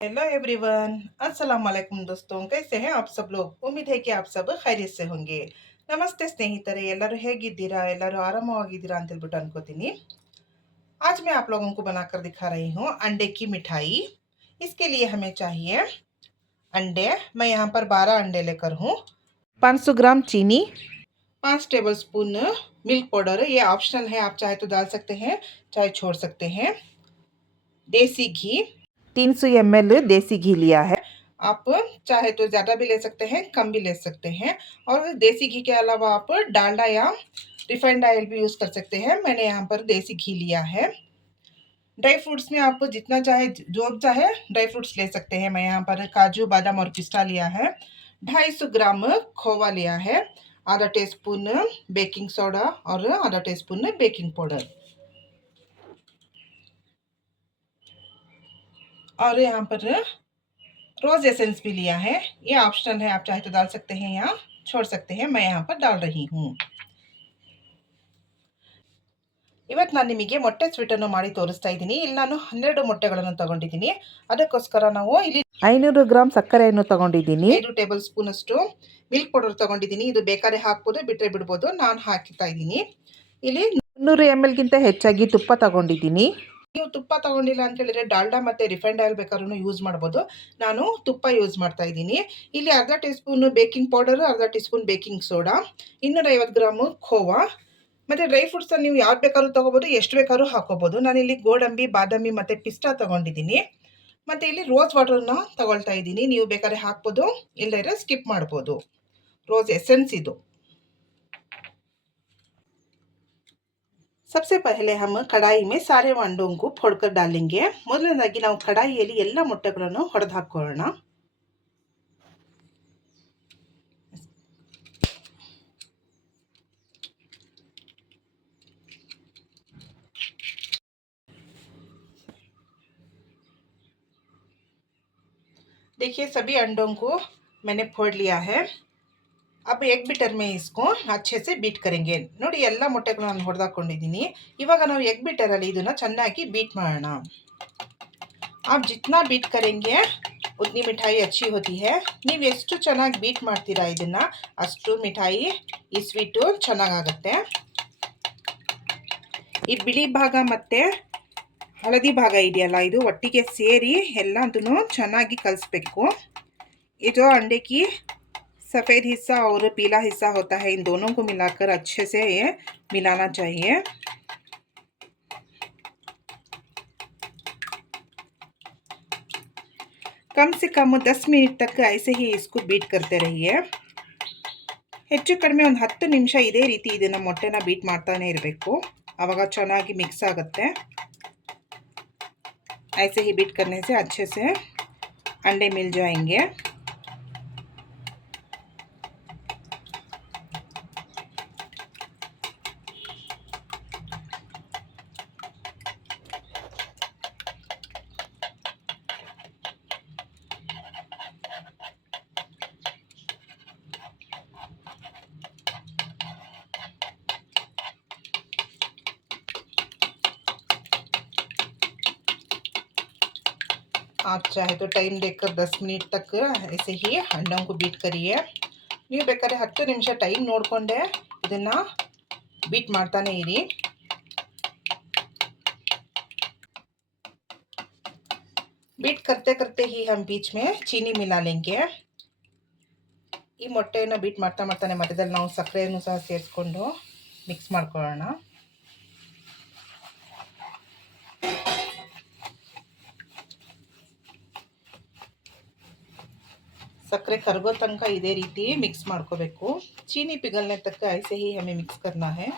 Hello everyone. अस्सलाम वालेकुम दोस्तों, कैसे हैं आप सब लोग। उम्मीद है कि आप सब खैरियत से होंगे। नमस्ते स्ನೇहितरे, ಎಲ್ಲರೂ ಹೇಗಿದ್ದೀರಾ, ಎಲ್ಲರೂ ಆರಾಮವಾಗಿದ್ದೀರಾ ಅಂತ ಹೇಳ್ಬಿಟ್ಟು ಅನ್ಕೋತೀನಿ। आज मैं आप लोगों को बनाकर दिखा रही हूँ अंडे की मिठाई। इसके लिए हमें चाहिए अंडे। मैं यहाँ पर 12 अंडे लेकर हूँ। 500 ग्राम चीनी, 5 टेबल स्पून मिल्क पाउडर, ये ऑप्शनल है, आप चाहे तो डाल सकते हैं चाहे छोड़ सकते हैं। देसी घी, 300 ml देसी घी लिया है। आप चाहे तो ज़्यादा भी ले सकते हैं, कम भी ले सकते हैं। और देसी घी के अलावा आप डालडा या रिफाइंड ऑयल भी यूज़ कर सकते हैं। मैंने यहाँ पर देसी घी लिया है। ड्राई फ्रूट्स में आप जितना चाहे, जो चाहे ड्राई फ्रूट्स ले सकते हैं। मैं यहाँ पर काजू, बादाम और पिस्ता लिया है। 250 ग्राम खोवा लिया है। आधा टीस्पून बेकिंग सोडा और आधा टीस्पून बेकिंग पाउडर। और यहाँ पर रोज़ एसेंस भी लिया है। ये ऑप्शनल है, आप चाहे तो डाल सकते हैं या छोड़ सकते हैं। मैं यहाँ पर डाल रही हूँ। ಇವತ್ತು ನಾನು ನಿಮಗೆ ಮೊಟ್ಟೆ ಸ್ವೀಟನ್ನು ಮಾಡಿ ತೋರಿಸ್ತಾ ಇದ್ದೀನಿ। ಇಲ್ಲಿ ನಾನು 12 ಮೊಟ್ಟೆಗಳನ್ನು ತಗೊಂಡಿದ್ದೀನಿ। ಅದಕ್ಕೋಸ್ಕರ ನಾವು ಇಲ್ಲಿ 500 ಗ್ರಾಮ್ ಸಕ್ಕರೆಯನ್ನು ತಗೊಂಡಿದ್ದೀನಿ। 5 ಟೇಬಲ್ ಸ್ಪೂನ್ ಅಷ್ಟು ಮಿಲ್ಕ್ ಪೌಡರ್ ತಗೊಂಡಿದ್ದೀನಿ। ಇದು ಬೇಕಾದ್ರೆ ಹಾಕ್ಬೋದು, ಬಿಟ್ಟರೆ ಬಿಡ್ಬೋದು, ನಾನು ಹಾಕ್ತಾ ಇದ್ದೀನಿ। ಇಲ್ಲಿ 300 ml ಗಿಂತ ಹೆಚ್ಚಾಗಿ ತುಪ್ಪ ತಗೊಂಡಿದ್ದೀನಿ। ನೀವು ತುಪ್ಪ ತಗೊಂಡಿಲ್ಲ ಅಂತ ಹೇಳಿದ್ರೆ ಡಾಲ್ಡಾ ಮತ್ತು ರಿಫೈಂಡ್ ಆಯಿಲ್ ಬೇಕಾದ್ರೂ ಯೂಸ್ ಮಾಡ್ಬೋದು। ನಾನು ತುಪ್ಪ ಯೂಸ್ ಮಾಡ್ತಾ ಇದ್ದೀನಿ। ಇಲ್ಲಿ ಅರ್ಧ ಟೀ ಸ್ಪೂನ್ ಬೇಕಿಂಗ್ ಪೌಡರ್, ಅರ್ಧ teaspoon baking soda, 250 gram khoa ಮತ್ತು ಡ್ರೈ ಫ್ರೂಟ್ಸನ್ನು ನೀವು ಯಾವ್ದು ಬೇಕಾದ್ರೂ ತೊಗೋಬೋದು, ಎಷ್ಟು ಬೇಕಾದ್ರೂ ಹಾಕೋಬೋದು। ನಾನಿಲ್ಲಿ ಗೋಡಂಬಿ, ಬಾದಾಮಿ ಮತ್ತು ಪಿಸ್ತಾ ತೊಗೊಂಡಿದ್ದೀನಿ। ಮತ್ತು ಇಲ್ಲಿ ರೋಸ್ ವಾಟರನ್ನ ತಗೊಳ್ತಾ ಇದ್ದೀನಿ। ನೀವು ಬೇಕಾದ್ರೆ ಹಾಕ್ಬೋದು, ಇಲ್ಲದ್ರೆ ಸ್ಕಿಪ್ ಮಾಡ್ಬೋದು। ರೋಸ್ ಎಸೆನ್ಸ್ ಇದು। सबसे पहले हम कढ़ाई में सारे अंडों को फोड़कर डालेंगे। ಮೊದಲನೇದಾಗಿ ನಾವು ಕಡಾಯಿಯಲ್ಲಿ ಎಲ್ಲ ಮೊಟ್ಟೆಗಳನ್ನು ಹೊಡೆದು ಹಾಕೋಣ। देखिए सभी अंडों को मैंने फोड़ लिया है। अब एग बीटर में इसको अच्छे से बीट करेंगे। ನೋಡಿ ಎಲ್ಲ ಮೊಟ್ಟೆಗಳನ್ನು ನಾನು ಹೊಡೆದಾಕೊಂಡಿದ್ದೀನಿ। ಇವಾಗ ನಾವು ಎಗ್ ಬೀಟರಲ್ಲಿ ಇದನ್ನು ಚೆನ್ನಾಗಿ ಬೀಟ್ ಮಾಡೋಣ। आप जितना बीट करेंगे उतनी मिठाई अच्छी होती है। ನೀವು ಎಷ್ಟು ಚೆನ್ನಾಗಿ ಬೀಟ್ ಮಾಡ್ತೀರಾ ಇದನ್ನು, ಅಷ್ಟು ಮಿಠಾಯಿ, ಈ ಸ್ವೀಟು ಚೆನ್ನಾಗಾಗುತ್ತೆ। ಈ ಬಿಳಿ ಭಾಗ ಮತ್ತು ಹಳದಿ ಭಾಗ ಇದೆಯಲ್ಲ, ಇದು ಒಟ್ಟಿಗೆ ಸೇರಿ ಎಲ್ಲದನ್ನು ಚೆನ್ನಾಗಿ ಕಲಿಸ್ಬೇಕು। ये जो अंडे की सफ़ेद हिस्सा और पीला हिस्सा होता है, इन दोनों को मिलाकर अच्छे से ये मिलाना चाहिए। कम से कम 10 मिनट तक ऐसे ही इसको बीट करते रहिए। ಹೆಚ್ಚು ಕಡಿಮೆ ಒಂದು 10 ನಿಮಿಷ ಇದೇ ರೀತಿ ಇದನ್ನು ಮೊಟ್ಟೆನ ಬೀಟ್ ಮಾಡ್ತಾನೆ ಇರಬೇಕು, ಆವಾಗ ಚೆನ್ನಾಗಿ ಮಿಕ್ಸ್ ಆಗುತ್ತೆ। ऐसे ही बीट करने से अच्छे से अंडे मिल जाएंगे। आप चाहे तो टाइम देखकर 10 मिनट तक ऐसे ही अंडों को बीट करिए। ನೀವು ಬೇಕಾದ್ರೆ 10 ನಿಮಿಷ ಟೈಮ್ ನೋಡಿಕೊಂಡೆ ಇದನ್ನು बीट ಮಾಡ್ತಾನೆ ಇರಿ। बीट करते करते ही हम बीच में चीनी मिला लेंगे। ಈ ಮೊಟ್ಟೆಯನ್ನು बीट ಮಾಡ್ತಾ ಮಾಡ್ತಾನೆ ಮಧ್ಯದಲ್ಲಿ ನಾವು ಸಕ್ಕರೆಯನ್ನು ಸಹ ಸೇರಿಸ್ಕೊಂಡು ಮಿಕ್ಸ್ ಮಾಡ್ಕೊಳ್ಳೋಣ। ಸಕ್ಕರೆ ಕರಗೋ ತನಕ ಇದೇ ರೀತಿ ಮಿಕ್ಸ್ ಮಾಡ್ಕೋಬೇಕು। चीनी पिघलने तक ऐसे ही हमें मिक्स करना है।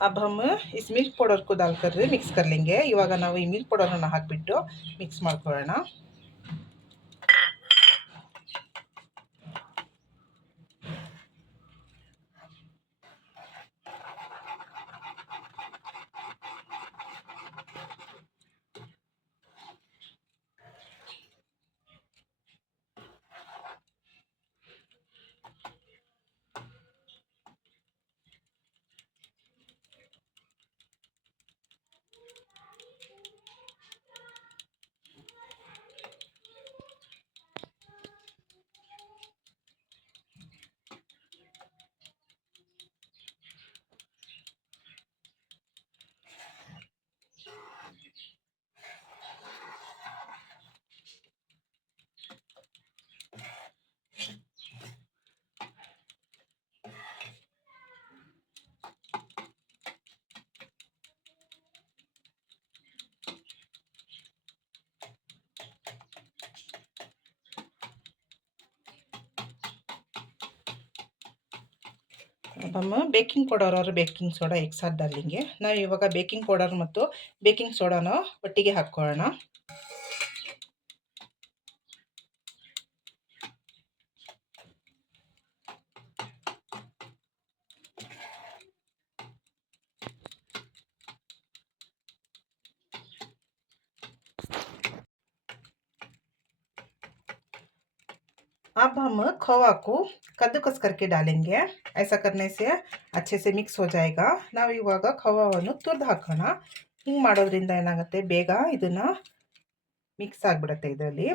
अब हम इस मिल्क पाउडर को डालकर मिक्स कर लेंगे। ಇವಾಗ ನಾವು ಈ ಮಿಲ್ಕ್ ಪೌಡರನ್ನು ಹಾಕಿಬಿಟ್ಟು ಮಿಕ್ಸ್ ಮಾಡ್ಕೊಳ್ಳೋಣ। अब हम ಬೇಕಿಂಗ್ ಪೌಡರ್ और ಬೇಕಿಂಗ್ ಸೋಡಾ एक साथ डालेंगे। ನಾವು ಇವಾಗ ಬೇಕಿಂಗ್ ಪೌಡರ್ ಮತ್ತು ಬೇಕಿಂಗ್ ಸೋಡಾನ ಒಟ್ಟಿಗೆ ಹಾಕೊಳ್ಳೋಣ। अब हम खोवा को कद्दूकस करके डालेंगे। ऐसा करने से अच्छे से ಮಿಕ್ಸ್ हो जाएगा। ನಾವು ಇವಾಗ ಖೋವಾವನ್ನು ತುರಿದು ಹಾಕೋಣ। ಹಿಂಗೆ ಮಾಡೋದ್ರಿಂದ ಏನಾಗುತ್ತೆ, ಬೇಗ ಇದನ್ನ ಮಿಕ್ಸ್ ಆಗಿಬಿಡುತ್ತೆ ಇದರಲ್ಲಿ।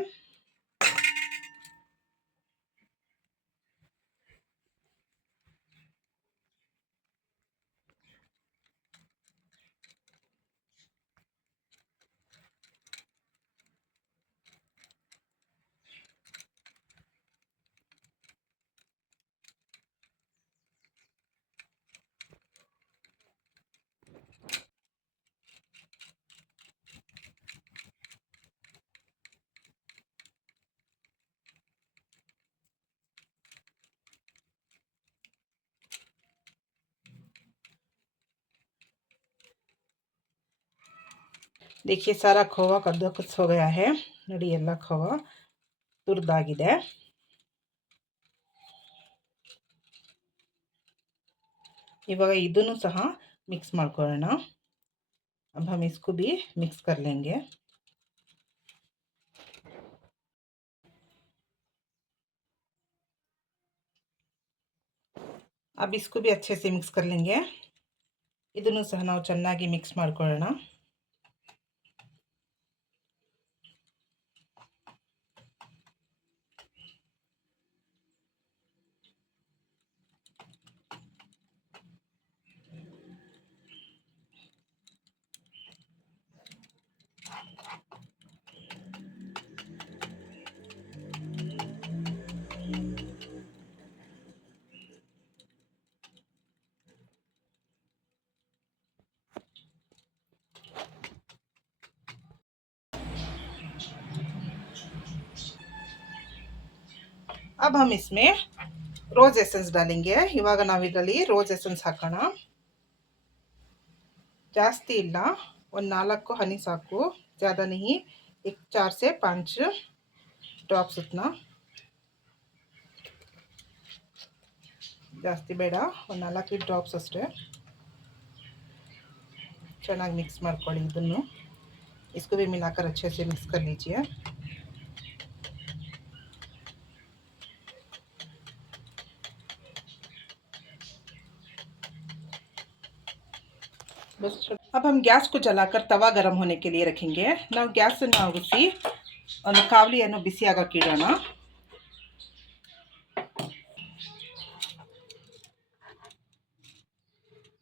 देखिए सारा खोवा कद्दूकस हो गया है। ನೋಡಿ ಎಲ್ಲ ಖೋವಾ ತುರಿದಾಗಿದೆ। ಇವಾಗ ಇದನ್ನು ಸಹ ಮಿಕ್ಸ್ ಮಾಡ್ಕೊಳ್ಳೋಣ। अब हम इसको भी मिक्स कर लेंगे। अब इसको भी अच्छे से मिक्स कर लेंगे। ಇದನ್ನು ಸಹ ನಾವು ಚೆನ್ನಾಗಿ ಮಿಕ್ಸ್ ಮಾಡ್ಕೊಳ್ಳೋಣ। अब हम इसमें ರೋಸ್ ಎಸೆನ್ಸ್ डालेंगे। ಇವಾಗ ನಾವು ಇದರಲ್ಲಿ ರೋಸ್ ಎಸೆನ್ಸ್ ಹಾಕೋಣ। ಜಾಸ್ತಿ ಇಲ್ಲ, ಒಂದು 4 ಹನಿ ಸಾಕು, ज़्यादा नहीं, एक 4 से 5 ड्रॉप्स उतना, ಜಾಸ್ತಿ ಬೇಡ, ಒಂದು 4 ಡ್ರಾಪ್ಸ್ ಅಷ್ಟೇ। ಚೆನ್ನಾಗಿ ಮಿಕ್ಸ್ ಮಾಡ್ಕೊಳ್ಳಿ ಇದನ್ನು। इसको भी मिलाकर अच्छे से मिक्स कर लीजिए। बस अब हम गैस को जलाकर तवा गरम होने के लिए रखेंगे। ನಾವು ಗ್ಯಾಸ್ ಅನ್ನು ಆರಿಸಿ ಒಂದು ಕಾವಲಿಯನ್ನು ಬಿಸಿಯಾಗಕ್ಕೆ ಇಡೋಣ।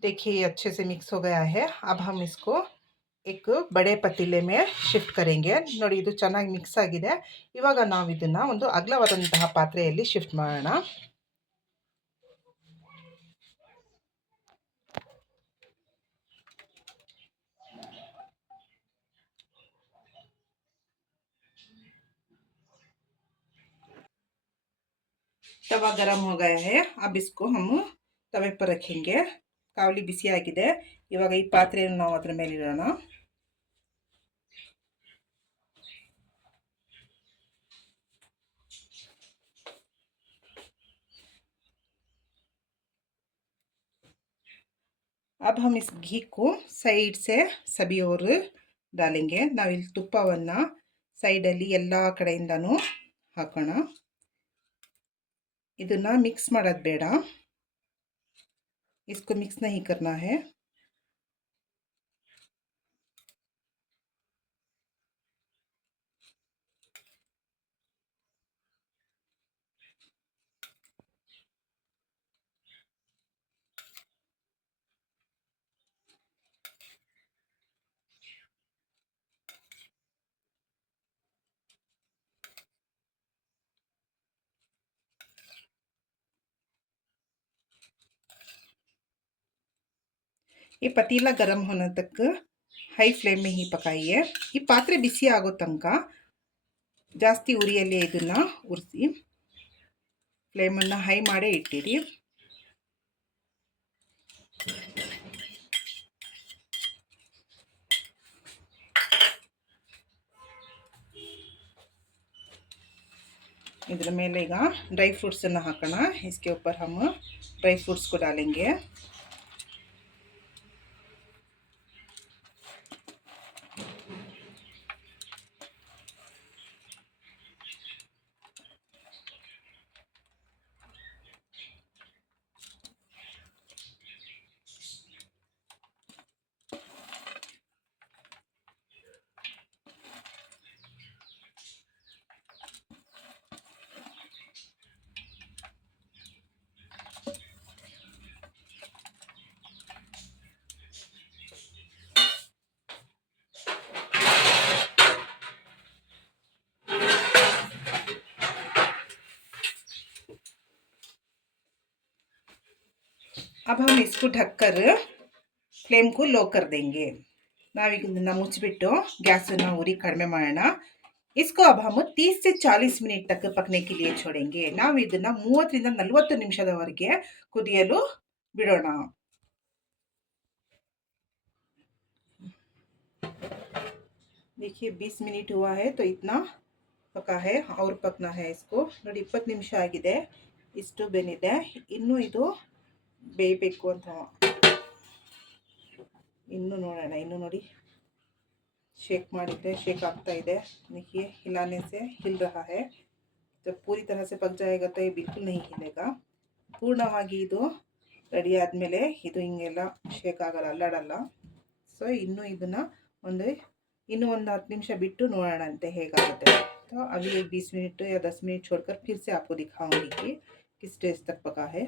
देखिए ये अच्छे से मिक्स हो गया है। अब हम इसको एक बड़े पतीले में ಶಿಫ್ಟ್ करेंगे। ನೋಡಿ ಇದು ಚೆನ್ನಾಗಿ ಮಿಕ್ಸ್ ಆಗಿದೆ। ಇವಾಗ ನಾವು ಇದನ್ನ ಒಂದು ಅಗಲವಾದಂತಹ ಪಾತ್ರೆಯಲ್ಲಿ ಶಿಫ್ಟ್ ಮಾಡೋಣ। तवा गरम हो गया है। अब इसको हम तवे पर रखेंगे। ಕಾವಲಿ ಬಿಸಿಯಾಗಿದೆ. ಇವಾಗ ಈ ಪಾತ್ರೆಯನ್ನು ನಾವು ಅದರ ಮೇಲೆ ಇಡೋಣ. अब हम इस घी को साइड से सभी और डालेंगे. ನಾವಿಲ್ಲಿ ತುಪ್ಪವನ್ನು ಸೈಡಲ್ಲಿ ಎಲ್ಲ ಕಡೆಯಿಂದನೂ ಹಾಕೋಣ. ಇದನ್ನು ಮಿಕ್ಸ್ ಮಾಡೋದು ಬೇಡ. इसको मिक्स नहीं करना है. ये पतीला गर्म होने तक हाई फ्लेम में ही पकाइए. ಈ ಪಾತ್ರೆ ಬಿಸಿ ಆಗೋ ತನಕ ಜಾಸ್ತಿ ಉರಿಯಲ್ಲಿ ಇದನ್ನು ಉರಿಸಿ. ಫ್ಲೇಮನ್ನು ಹೈ ಮಾಡೇ ಇಟ್ಟಿರಿ. ಇದರ ಮೇಲೆ ಈಗ ड्राई फ्रूट्स ಅನ್ನು ಹಾಕೋಣ. इसके ऊपर हम ड्राई फ्रूट्स को डालेंगे. अब हम इसको ढककर फ्लेम को लो कर देंगे. ನಾವೀಗ ಇದನ್ನು ಮುಚ್ಚಿಬಿಟ್ಟು ಗ್ಯಾಸನ್ನು ಉರಿ ಕಡಿಮೆ ಮಾಡೋಣ. इसको अब हम 30 से 40 मिनट तक पकने के लिए छोड़ेंगे. ನಾವು ಇದನ್ನು 30 ರಿಂದ 40 ನಿಮಿಷದವರೆಗೆ ಕುದಿಯಲು ಬಿಡೋಣ. देखिए 20 मिनट हुआ है तो इतना पका है और पकना है इसको. ನೋಡಿ 20 ನಿಮಿಷ ಆಗಿದೆ. ಇಷ್ಟು ಬೆಂದಿದೆ. ಇನ್ನು ಇದು ಬೇಯಬೇಕು ಅಂತ. ಇನ್ನು ನೋಡೋಣ. ಇನ್ನು ನೋಡಿ शेक ಮಾಡಿದ್ರೆ शेक ಆಗ್ತಾ ಇದೆ. देखिए हिलाने से हिल रहा है. जब पूरी तरह से पक जाएगा तो ये बिल्कुल नहीं हिलेगा. ಪೂರ್ಣವಾಗಿ ಇದು ರೆಡಿ ಆದಮೇಲೆ ಇದು ಹಿಂಗೆಲ್ಲ ಶೇಕ್ ಆಗಲ್ಲ, ಅಲ್ಲಾಡಲ್ಲ. ಸೊ ಇನ್ನೂ ಇದನ್ನು ಇನ್ನೂ ಒಂದು 10 ನಿಮಿಷ ಬಿಟ್ಟು ನೋಡೋಣ ಅಂತೆ ಹೇಗಾಗುತ್ತೆ. तो अभी एक 20 मिनट या 10 मिनट छोड़कर फिर से आपको दिखाऊंगी कि किस स्टेज तक पका है.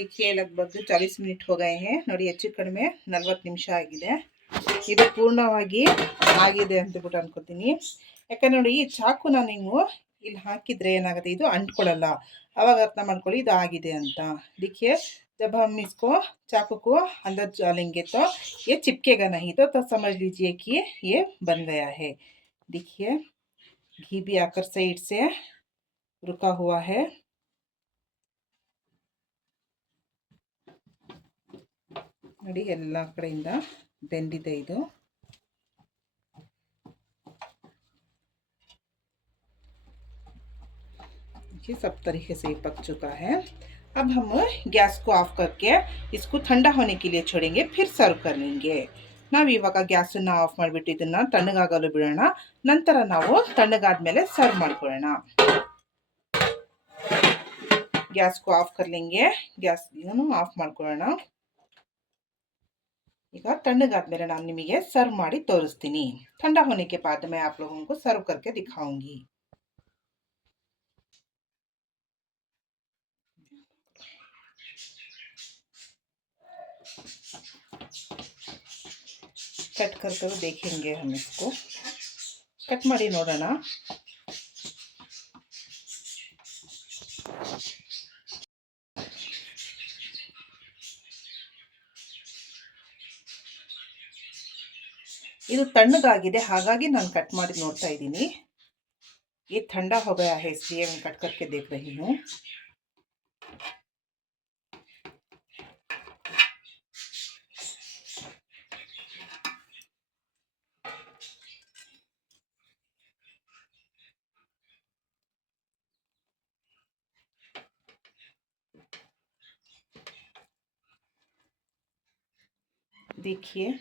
देखिए लगभग 40 मिनट हो गए हैं. ನೋಡಿ ಹೆಚ್ಚು ಕಡಿಮೆ 40 ನಿಮಿಷ ಆಗಿದೆ. ಇದು ಪೂರ್ಣವಾಗಿ ಆಗಿದೆ ಅಂತ ಬಿಟ್ಟು ಅನ್ಕೋತೀನಿ. ಯಾಕಂದ್ರೆ ನೋಡಿ ಈ ಚಾಕುನ ನೀವು ಇಲ್ಲಿ ಹಾಕಿದ್ರೆ ಏನಾಗುತ್ತೆ, ಇದು ಅಂಟ್ಕೊಳ್ಳಲ್ಲ. ಅವಾಗ ಅರ್ಥ ಮಾಡ್ಕೊಳ್ಳಿ ಇದು ಆಗಿದೆ ಅಂತ. देखिए जब हम इसको चाकू को अंदर डालेंगे तो ये चिपकेगा नहीं. तो समझ लीजिए कि ये बन गया है. देखिए घी भी आकर साइड से रुका हुआ है. ನೋಡಿ ಎಲ್ಲ ಕಡೆಯಿಂದ ಬೆಂದಿದೆ ಇದು. ये सब तरीके से पक चुका है. अब हम गैस को ऑफ करके इसको ठंडा होने के लिए छोड़ेंगे, फिर सर्व कर लेंगे. ನಾವು ಇವಾಗ ಗ್ಯಾಸನ್ನು ಆಫ್ ಮಾಡಿಬಿಟ್ಟು ಇದನ್ನು ತಣ್ಣಗಾಗಲು ಬಿಡೋಣ. ನಂತರ ನಾವು ತಣ್ಣಗಾದ್ಮೇಲೆ ಸರ್ವ್ ಮಾಡ್ಕೊಳ್ಳೋಣ. गैस को ऑफ कर लेंगे. ಗ್ಯಾಸ್ ಆಫ್ ಮಾಡ್ಕೊಳ್ಳೋಣ. ಈಗ ತಣ್ಣಗಾದ್ಮೇಲೆ ನಾನು ನಿಮಗೆ ಸರ್ವ್ ಮಾಡಿ ತೋರಿಸ್ತೀನಿ. ठंडा होने के बाद मैं आप लोगों को सर्व करके दिखाऊंगी. कट करके देखेंगे हम इसको. कट ಮಾಡಿ ನೋಡೋಣ. ಇದು ತಣ್ಣಗಾಗಿದೆ, ಹಾಗಾಗಿ ನಾನು ಕಟ್ ಮಾಡಿ ನೋಡ್ತಾ ಇದ್ದೀನಿ. ये ठंडा हो गया है इसलिए मैं कट करके देख रही हूँ। देखिए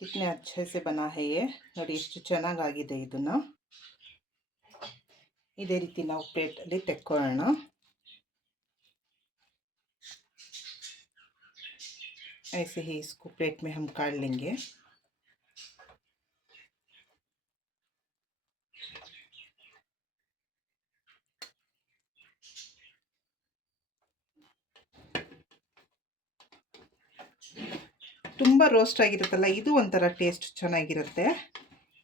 कितने अच्छे से बना है ये ನೋಡಿ ಎಷ್ಟು ಚೆನ್ನಾಗಿದೆ ಇದನ್ನ ಇದೇ ರೀತಿ ನಾವು ಪ್ಲೇಟ್ ಅಲ್ಲಿ ತೆಕ್ಕೊಳ್ಳೋಣ ऐसे ही इसको प्लेट में हम काट लेंगे ತುಂಬ ರೋಸ್ಟ್ ಆಗಿರುತ್ತಲ್ಲ ಇದು ಒಂಥರ ಟೇಸ್ಟ್ ಚೆನ್ನಾಗಿರುತ್ತೆ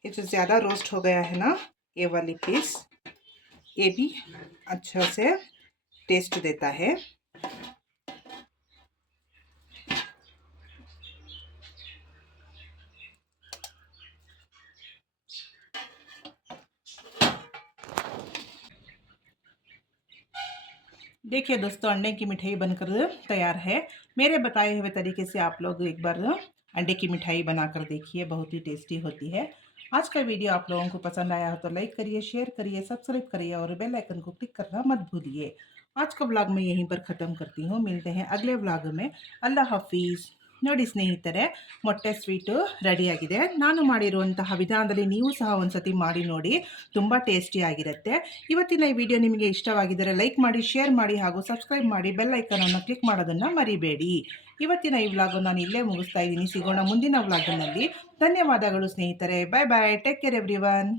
ये जो ज़्यादा रोस्ट हो गया है ना ये वाली पीस ये भी अच्छा से टेस्ट देता है देखिए दोस्तों अंडे की मिठाई बनकर तैयार है मेरे बताए हुए तरीके से आप लोग एक बार अंडे की मिठाई बनाकर देखिए बहुत ही टेस्टी होती है आज का वीडियो आप लोगों को पसंद आया हो तो लाइक करिए शेयर करिए सब्सक्राइब करिए और बेल आइकन को क्लिक करना मत भूलिए आज का व्लॉग मैं यहीं पर ख़त्म करती हूँ मिलते हैं अगले व्लॉग में अल्लाह हाफिज़ ನೋಡಿ ಸ್ನೇಹಿತರೆ ಮೊಟ್ಟೆ ಸ್ವೀಟು ರೆಡಿಯಾಗಿದೆ ನಾನು ಮಾಡಿರುವಂತಹ ವಿಧಾನದಲ್ಲಿ ನೀವು ಸಹ ಒಂದ್ಸತಿ ಮಾಡಿ ನೋಡಿ ತುಂಬ ಟೇಸ್ಟಿಯಾಗಿರುತ್ತೆ ಇವತ್ತಿನ ಈ ವಿಡಿಯೋ ನಿಮಗೆ ಇಷ್ಟವಾಗಿದ್ದರೆ ಲೈಕ್ ಮಾಡಿ ಶೇರ್ ಮಾಡಿ ಹಾಗೂ ಸಬ್ಸ್ಕ್ರೈಬ್ ಮಾಡಿ ಬೆಲ್ ಐಕನನ್ನು ಕ್ಲಿಕ್ ಮಾಡೋದನ್ನು ಮರಿಬೇಡಿ ಇವತ್ತಿನ ಈ ವ್ಲಾಗ್ ನಾನು ಇಲ್ಲೇ ಮುಗಿಸ್ತಾ ಇದ್ದೀನಿ ಸಿಗೋಣ ಮುಂದಿನ ವ್ಲಾಗ್ನಲ್ಲಿ ಧನ್ಯವಾದಗಳು ಸ್ನೇಹಿತರೆ ಬಾಯ್ ಬಾಯ್ ಟೇಕ್ ಕೇರ್ ಎವ್ರಿವನ್